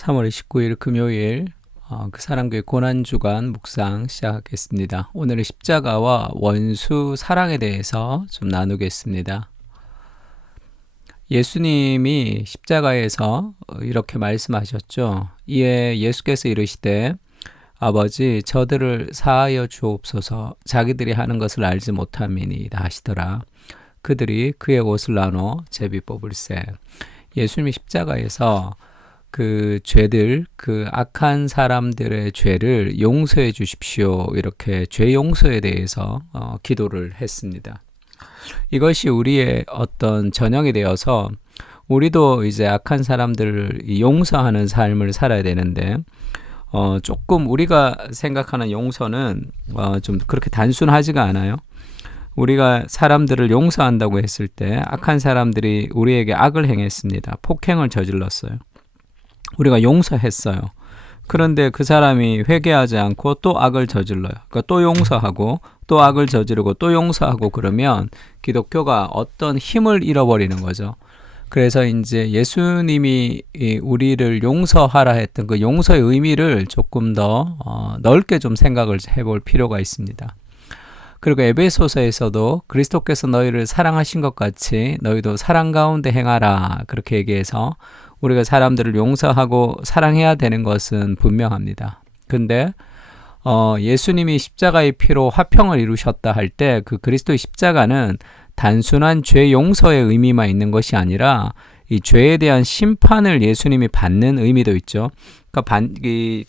3월 29일 금요일 그 사랑교회 고난주간 묵상 시작하겠습니다. 오늘은 십자가와 원수 사랑에 대해서 좀 나누겠습니다. 예수님이 십자가에서 이렇게 말씀하셨죠. 이에 예수께서 이르시되 아버지 저들을 사하여 주옵소서 자기들이 하는 것을 알지 못함이니이다 하시더라. 그들이 그의 옷을 나눠 제비 뽑을세. 예수님이 십자가에서 그 죄들, 그 악한 사람들의 죄를 용서해 주십시오. 이렇게 죄 용서에 대해서 기도를 했습니다. 이것이 우리의 어떤 전형이 되어서 우리도 이제 악한 사람들을 용서하는 삶을 살아야 되는데 조금 우리가 생각하는 용서는 좀 그렇게 단순하지가 않아요. 우리가 사람들을 용서한다고 했을 때 악한 사람들이 우리에게 악을 행했습니다. 폭행을 저질렀어요. 우리가 용서했어요. 그런데 그 사람이 회개하지 않고 또 악을 저질러요. 그러니까 또 용서하고 또 악을 저지르고 또 용서하고 그러면 기독교가 어떤 힘을 잃어버리는 거죠. 그래서 이제 예수님이 우리를 용서하라 했던 그 용서의 의미를 조금 더 넓게 좀 생각을 해볼 필요가 있습니다. 그리고 에베소서에서도 그리스도께서 너희를 사랑하신 것 같이 너희도 사랑 가운데 행하라 그렇게 얘기해서 우리가 사람들을 용서하고 사랑해야 되는 것은 분명합니다. 근데 예수님이 십자가의 피로 화평을 이루셨다 할 때 그 그리스도의 십자가는 단순한 죄 용서의 의미만 있는 것이 아니라 이 죄에 대한 심판을 예수님이 받는 의미도 있죠. 그러니까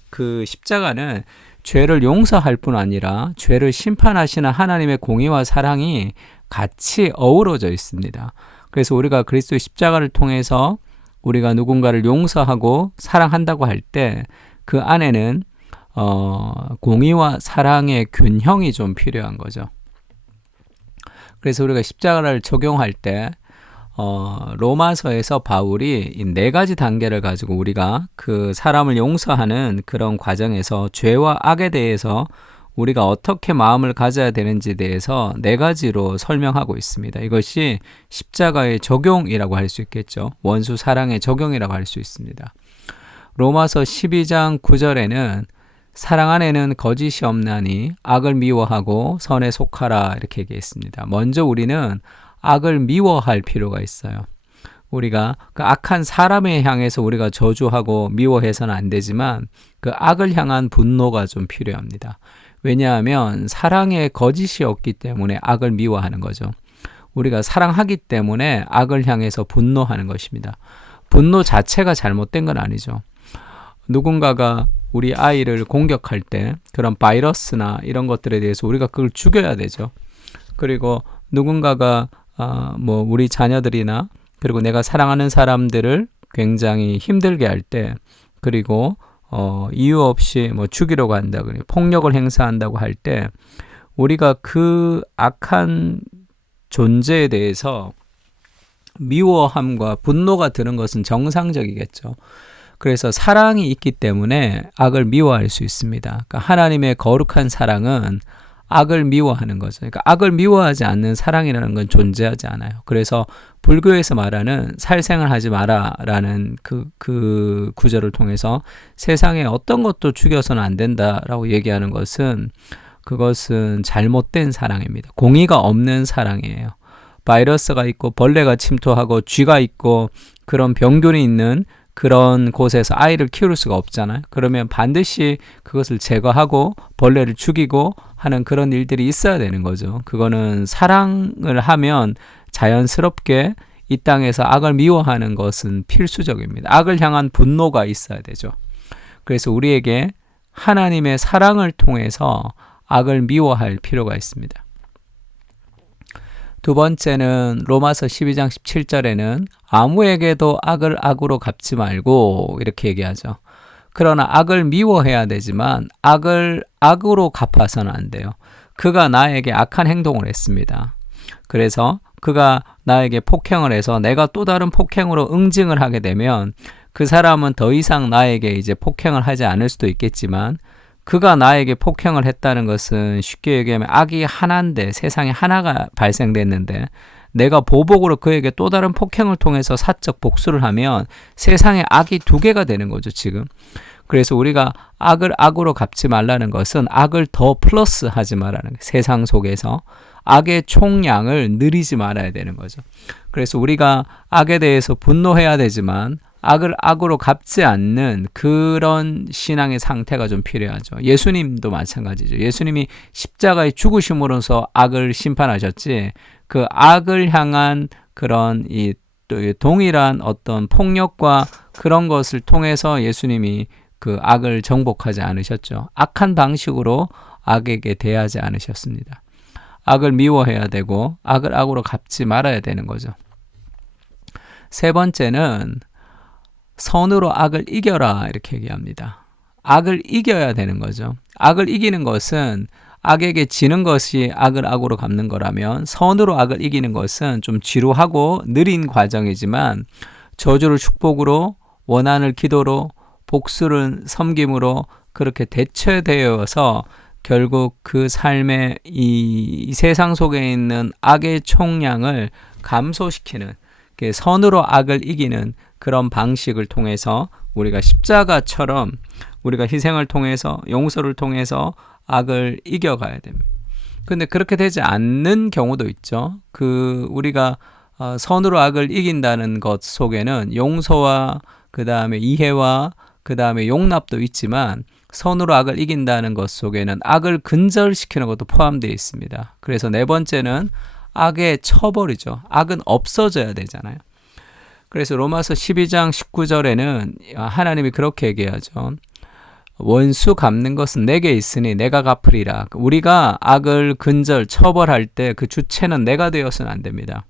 그 십자가는 죄를 용서할 뿐 아니라 죄를 심판하시는 하나님의 공의와 사랑이 같이 어우러져 있습니다. 그래서 우리가 그리스도의 십자가를 통해서 우리가 누군가를 용서하고 사랑한다고 할 때 그 안에는 공의와 사랑의 균형이 좀 필요한 거죠. 그래서 우리가 십자가를 적용할 때 로마서에서 바울이 이 네 가지 단계를 가지고 우리가 그 사람을 용서하는 그런 과정에서 죄와 악에 대해서 우리가 어떻게 마음을 가져야 되는지에 대해서 네 가지로 설명하고 있습니다. 이것이 십자가의 적용이라고 할 수 있겠죠. 원수 사랑의 적용이라고 할 수 있습니다. 로마서 12장 9절에는 사랑 안에는 거짓이 없나니 악을 미워하고 선에 속하라 이렇게 얘기했습니다. 먼저 우리는 악을 미워할 필요가 있어요. 우리가 그 악한 사람에 향해서 우리가 저주하고 미워해서는 안 되지만 그 악을 향한 분노가 좀 필요합니다. 왜냐하면 사랑에 거짓이 없기 때문에 악을 미워하는 거죠. 우리가 사랑하기 때문에 악을 향해서 분노하는 것입니다. 분노 자체가 잘못된 건 아니죠. 누군가가 우리 아이를 공격할 때 그런 바이러스나 이런 것들에 대해서 우리가 그걸 죽여야 되죠. 그리고 누군가가 우리 자녀들이나 그리고 내가 사랑하는 사람들을 굉장히 힘들게 할 때 그리고 이유 없이 죽이려고 한다고 폭력을 행사한다고 할 때 우리가 그 악한 존재에 대해서 미워함과 분노가 드는 것은 정상적이겠죠. 그래서 사랑이 있기 때문에 악을 미워할 수 있습니다. 그러니까 하나님의 거룩한 사랑은 악을 미워하는 거죠. 그러니까 악을 미워하지 않는 사랑이라는 건 존재하지 않아요. 그래서 불교에서 말하는 살생을 하지 마라라는 그 구절을 통해서 세상에 어떤 것도 죽여서는 안 된다라고 얘기하는 것은 그것은 잘못된 사랑입니다. 공의가 없는 사랑이에요. 바이러스가 있고 벌레가 침투하고 쥐가 있고 그런 병균이 있는 그런 곳에서 아이를 키울 수가 없잖아요. 그러면 반드시 그것을 제거하고 벌레를 죽이고 하는 그런 일들이 있어야 되는 거죠. 그거는 사랑을 하면 자연스럽게 이 땅에서 악을 미워하는 것은 필수적입니다. 악을 향한 분노가 있어야 되죠. 그래서 우리에게 하나님의 사랑을 통해서 악을 미워할 필요가 있습니다. 두 번째는 로마서 12장 17절에는 아무에게도 악을 악으로 갚지 말고 이렇게 얘기하죠. 그러나 악을 미워해야 되지만 악을 악으로 갚아서는 안 돼요. 그가 나에게 악한 행동을 했습니다. 그래서 그가 나에게 폭행을 해서 내가 또 다른 폭행으로 응징을 하게 되면 그 사람은 더 이상 나에게 이제 폭행을 하지 않을 수도 있겠지만 그가 나에게 폭행을 했다는 것은 쉽게 얘기하면 악이 하나인데 세상에 하나가 발생됐는데 내가 보복으로 그에게 또 다른 폭행을 통해서 사적 복수를 하면 세상에 악이 두 개가 되는 거죠, 지금. 그래서 우리가 악을 악으로 갚지 말라는 것은 악을 더 플러스 하지 말라는 거예요. 세상 속에서 악의 총량을 늘리지 말아야 되는 거죠. 그래서 우리가 악에 대해서 분노해야 되지만 악을 악으로 갚지 않는 그런 신앙의 상태가 좀 필요하죠. 예수님도 마찬가지죠. 예수님이 십자가의 죽으심으로써 악을 심판하셨지, 그 악을 향한 그런 이 동일한 어떤 폭력과 그런 것을 통해서 예수님이 그 악을 정복하지 않으셨죠. 악한 방식으로 악에게 대하지 않으셨습니다. 악을 미워해야 되고 악을 악으로 갚지 말아야 되는 거죠. 세 번째는 선으로 악을 이겨라, 이렇게 얘기합니다. 악을 이겨야 되는 거죠. 악을 이기는 것은 악에게 지는 것이 악을 악으로 갚는 거라면, 선으로 악을 이기는 것은 좀 지루하고 느린 과정이지만 저주를 축복으로, 원한을 기도로, 복수를 섬김으로 그렇게 대처되어서 결국 그 삶의 이 세상 속에 있는 악의 총량을 감소시키는, 선으로 악을 이기는 그런 방식을 통해서 우리가 십자가처럼 우리가 희생을 통해서, 용서를 통해서 악을 이겨가야 됩니다. 근데 그렇게 되지 않는 경우도 있죠. 우리가 선으로 악을 이긴다는 것 속에는 용서와 그 다음에 이해와 그 다음에 용납도 있지만, 선으로 악을 이긴다는 것 속에는 악을 근절시키는 것도 포함되어 있습니다. 그래서 네 번째는 악의 처벌이죠. 악은 없어져야 되잖아요. 그래서 로마서 12장 19절에는 하나님이 그렇게 얘기하죠. 원수 갚는 것은 내게 있으니 내가 갚으리라. 우리가 악을 근절, 처벌할 때 그 주체는 내가 되어서는 안 됩니다.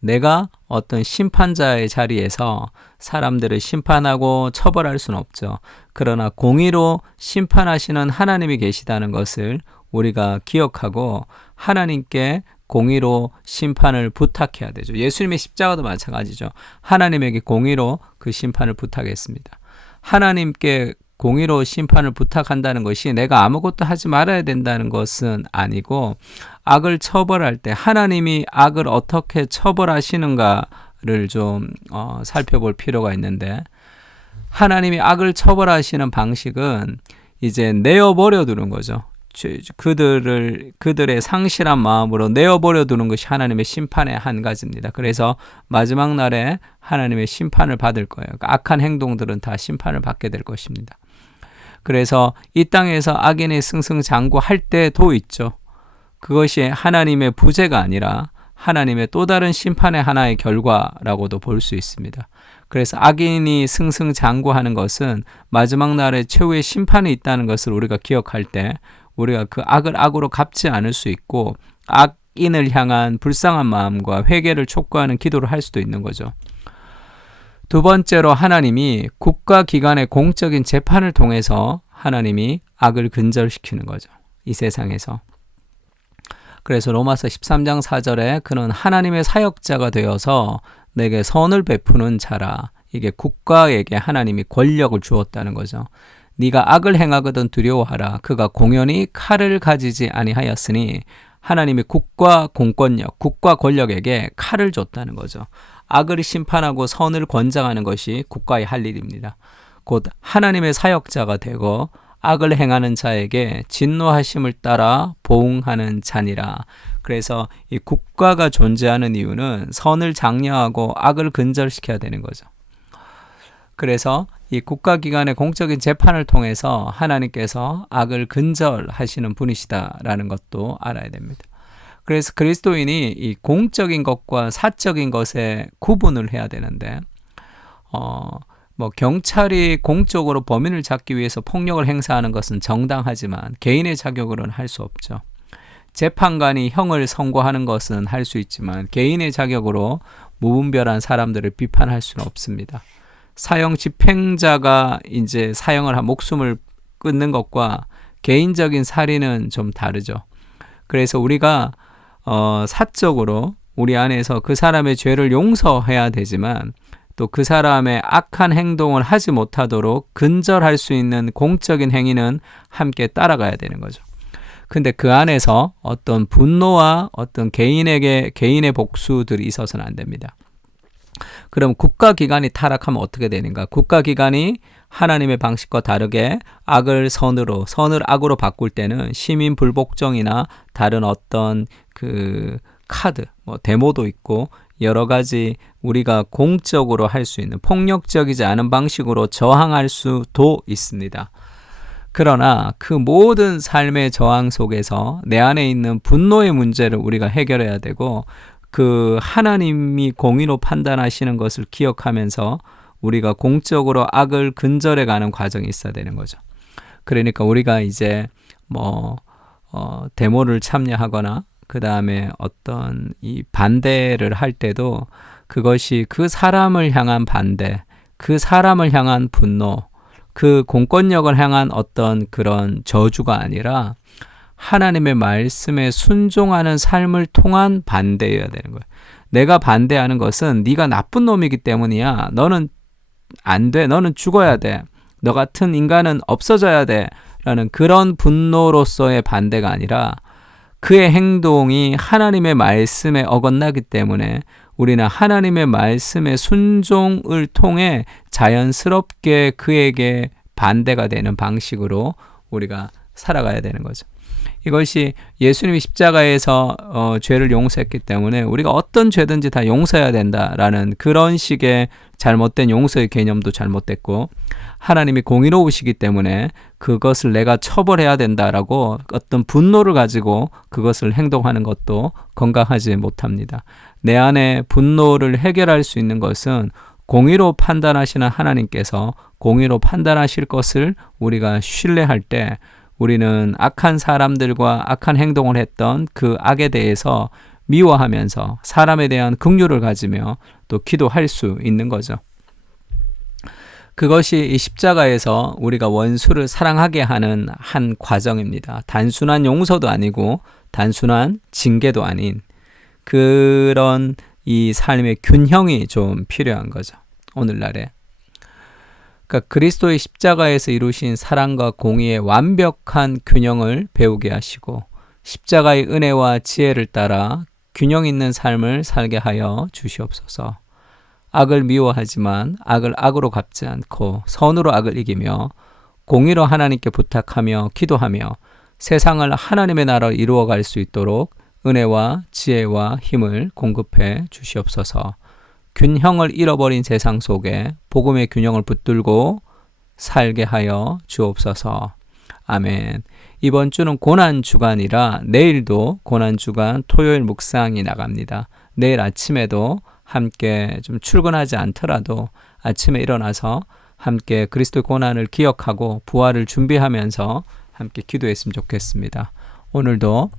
내가 어떤 심판자의 자리에서 사람들을 심판하고 처벌할 수는 없죠. 그러나 공의로 심판하시는 하나님이 계시다는 것을 우리가 기억하고 하나님께 공의로 심판을 부탁해야 되죠. 예수님의 십자가도 마찬가지죠. 하나님에게 공의로 그 심판을 부탁했습니다. 하나님께 공의로 심판을 부탁한다는 것이 내가 아무것도 하지 말아야 된다는 것은 아니고, 악을 처벌할 때 하나님이 악을 어떻게 처벌하시는가를 좀 살펴볼 필요가 있는데, 하나님이 처벌하시는 방식은 이제 내어버려 두는 거죠. 그들의 상실한 마음으로 내어버려 두는 것이 하나님의 심판의 한 가지입니다. 그래서 마지막 날에 하나님의 심판을 받을 거예요. 그러니까 악한 행동들은 다 심판을 받게 될 것입니다. 그래서 이 땅에서 악인이 승승장구할 때도 있죠. 그것이 하나님의 부재가 아니라 하나님의 또 다른 심판의 하나의 결과라고도 볼 수 있습니다. 그래서 악인이 승승장구하는 것은 마지막 날에 최후의 심판이 있다는 것을 우리가 기억할 때 우리가 그 악을 악으로 갚지 않을 수 있고, 악인을 향한 불쌍한 마음과 회개를 촉구하는 기도를 할 수도 있는 거죠. 두 번째로 하나님이 국가기관의 공적인 재판을 통해서 하나님이 악을 근절시키는 거죠. 이 세상에서. 그래서 로마서 13장 4절에 그는 하나님의 사역자가 되어서 내게 선을 베푸는 자라. 이게 국가에게 하나님이 권력을 주었다는 거죠. 네가 악을 행하거든 두려워하라. 그가 공연히 칼을 가지지 아니하였으니, 하나님이 국가 공권력, 국가 권력에게 칼을 줬다는 거죠. 악을 심판하고 선을 권장하는 것이 국가의 할 일입니다. 곧 하나님의 사역자가 되고 악을 행하는 자에게 진노하심을 따라 보응하는 자니라. 그래서 이 국가가 존재하는 이유는 선을 장려하고 악을 근절시켜야 되는 거죠. 그래서 이 국가기관의 공적인 재판을 통해서 하나님께서 악을 근절하시는 분이시다라는 것도 알아야 됩니다. 그래서 그리스도인이 이 공적인 것과 사적인 것에 구분을 해야 되는데, 경찰이 공적으로 범인을 잡기 위해서 폭력을 행사하는 것은 정당하지만 개인의 자격으로는 할 수 없죠. 재판관이 형을 선고하는 것은 할 수 있지만 개인의 자격으로 무분별한 사람들을 비판할 수는 없습니다. 사형 집행자가 이제 사형을 한 목숨을 끊는 것과 개인적인 살인은 좀 다르죠. 그래서 우리가 사적으로 우리 안에서 그 사람의 죄를 용서해야 되지만 또 그 사람의 악한 행동을 하지 못하도록 근절할 수 있는 공적인 행위는 함께 따라가야 되는 거죠. 근데 그 안에서 어떤 분노와 어떤 개인의 복수들이 있어서는 안 됩니다. 그럼 국가기관이 타락하면 어떻게 되는가? 국가기관이 하나님의 방식과 다르게 악을 선으로, 선을 악으로 바꿀 때는 시민 불복종이나 다른 어떤 그 카드, 데모도 있고 여러 가지 우리가 공적으로 할 수 있는 폭력적이지 않은 방식으로 저항할 수도 있습니다. 그러나 그 모든 삶의 저항 속에서 내 안에 있는 분노의 문제를 우리가 해결해야 되고 그 하나님이 공의로 판단하시는 것을 기억하면서 우리가 공적으로 악을 근절해 가는 과정이 있어야 되는 거죠. 그러니까 우리가 이제 데모를 참여하거나 그 다음에 어떤 이 반대를 할 때도 그것이 그 사람을 향한 반대, 그 사람을 향한 분노, 그 공권력을 향한 어떤 그런 저주가 아니라 하나님의 말씀에 순종하는 삶을 통한 반대여야 되는 거예요. 내가 반대하는 것은 네가 나쁜 놈이기 때문이야. 너는 안 돼. 너는 죽어야 돼. 너 같은 인간은 없어져야 돼. 라는 그런 분노로서의 반대가 아니라 그의 행동이 하나님의 말씀에 어긋나기 때문에 우리는 하나님의 말씀의 순종을 통해 자연스럽게 그에게 반대가 되는 방식으로 우리가 살아가야 되는 거죠. 이것이 예수님이 십자가에서 죄를 용서했기 때문에 우리가 어떤 죄든지 다 용서해야 된다라는 그런 식의 잘못된 용서의 개념도 잘못됐고, 하나님이 공의로우시기 때문에 그것을 내가 처벌해야 된다라고 어떤 분노를 가지고 그것을 행동하는 것도 건강하지 못합니다. 내 안에 분노를 해결할 수 있는 것은 공의로 판단하시는 하나님께서 공의로 판단하실 것을 우리가 신뢰할 때 우리는 악한 사람들과 악한 행동을 했던 그 악에 대해서 미워하면서 사람에 대한 긍휼을 가지며 또 기도할 수 있는 거죠. 그것이 이 십자가에서 우리가 원수를 사랑하게 하는 한 과정입니다. 단순한 용서도 아니고 단순한 징계도 아닌 그런 이 삶의 균형이 좀 필요한 거죠. 오늘날에. 그러니까 그리스도의 십자가에서 이루신 사랑과 공의의 완벽한 균형을 배우게 하시고 십자가의 은혜와 지혜를 따라 균형 있는 삶을 살게 하여 주시옵소서. 악을 미워하지만 악을 악으로 갚지 않고 선으로 악을 이기며 공의로 하나님께 부탁하며 기도하며 세상을 하나님의 나라로 이루어갈 수 있도록 은혜와 지혜와 힘을 공급해 주시옵소서. 균형을 잃어버린 세상 속에 복음의 균형을 붙들고 살게 하여 주옵소서. 아멘. 이번 주는 고난주간이라 내일도 고난주간 토요일 묵상이 나갑니다. 내일 아침에도 함께 좀 출근하지 않더라도 아침에 일어나서 함께 그리스도의 고난을 기억하고 부활을 준비하면서 함께 기도했으면 좋겠습니다. 오늘도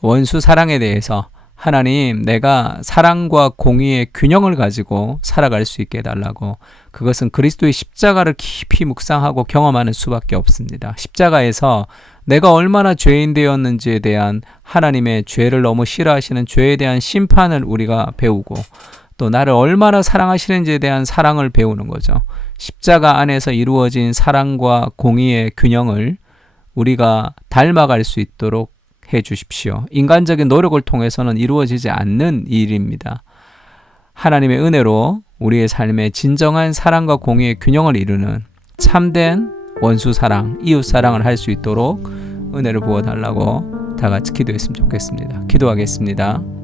원수 사랑에 대해서 하나님, 내가 사랑과 공의의 균형을 가지고 살아갈 수 있게 해달라고, 그것은 그리스도의 십자가를 깊이 묵상하고 경험하는 수밖에 없습니다. 십자가에서 내가 얼마나 죄인 되었는지에 대한 하나님의 죄를 너무 싫어하시는 죄에 대한 심판을 우리가 배우고 또 나를 얼마나 사랑하시는지에 대한 사랑을 배우는 거죠. 십자가 안에서 이루어진 사랑과 공의의 균형을 우리가 닮아갈 수 있도록 해 주십시오. 인간적인 노력을 통해서는 이루어지지 않는 일입니다. 하나님의 은혜로 우리의 삶에 진정한 사랑과 공의의 균형을 이루는 참된 원수 사랑, 이웃 사랑을 할 수 있도록 은혜를 부어달라고 다 같이 기도했으면 좋겠습니다. 기도하겠습니다.